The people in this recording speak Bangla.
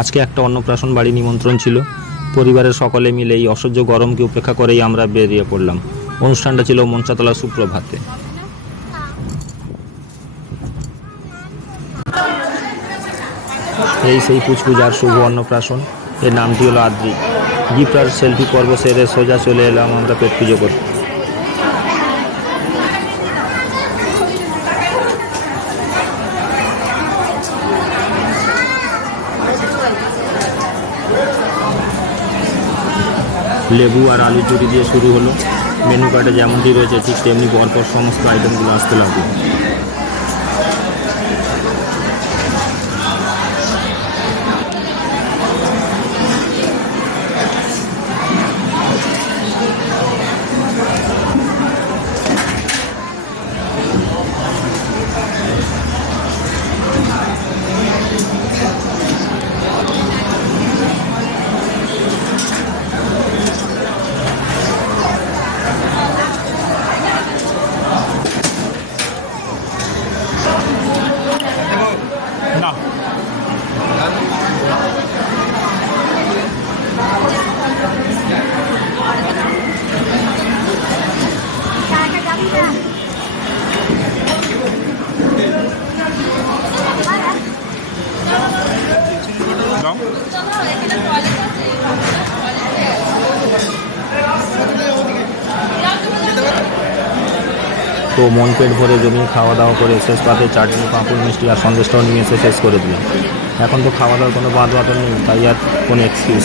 আজকে একটা অন্নপ্রাশন বাড়ি নিমন্ত্রণ ছিল। পরিবারের সকলে মিলে এই অসহ্য গরমকে উপেক্ষা করেই আমরা বেরিয়ে পড়লাম। অনুষ্ঠানটা ছিল মঞ্চাতলা সুপ্রভাতে। এই সেই পুচকুজার শুভ অন্নপ্রাশন। এর নামটি হলো আদ্রি। গিফট আর সেলফি পর্ব সেরে সোজা চলে এলাম আমরা পেট পুজো করতে। লেবু আর আলু চুরি দিয়ে শুরু হলো। মেনু কার্ডে যেমনটি রয়েছে ঠিক তেমনি পরপর সমস্ত আইটেমগুলো আসতে লাগলো। তো মন পেট ভরে জমিয়ে খাওয়া দাওয়া করে শেষ পাতে চাটনি, পাঁপড়, মিষ্টি আর সন্দেশটাও নিয়ে এসে শেষ করে দিলাম। এখন তো খাওয়া দাওয়ার কোনো বাদ বাদল নেই, তাই আর কোনো এক্সকিউজ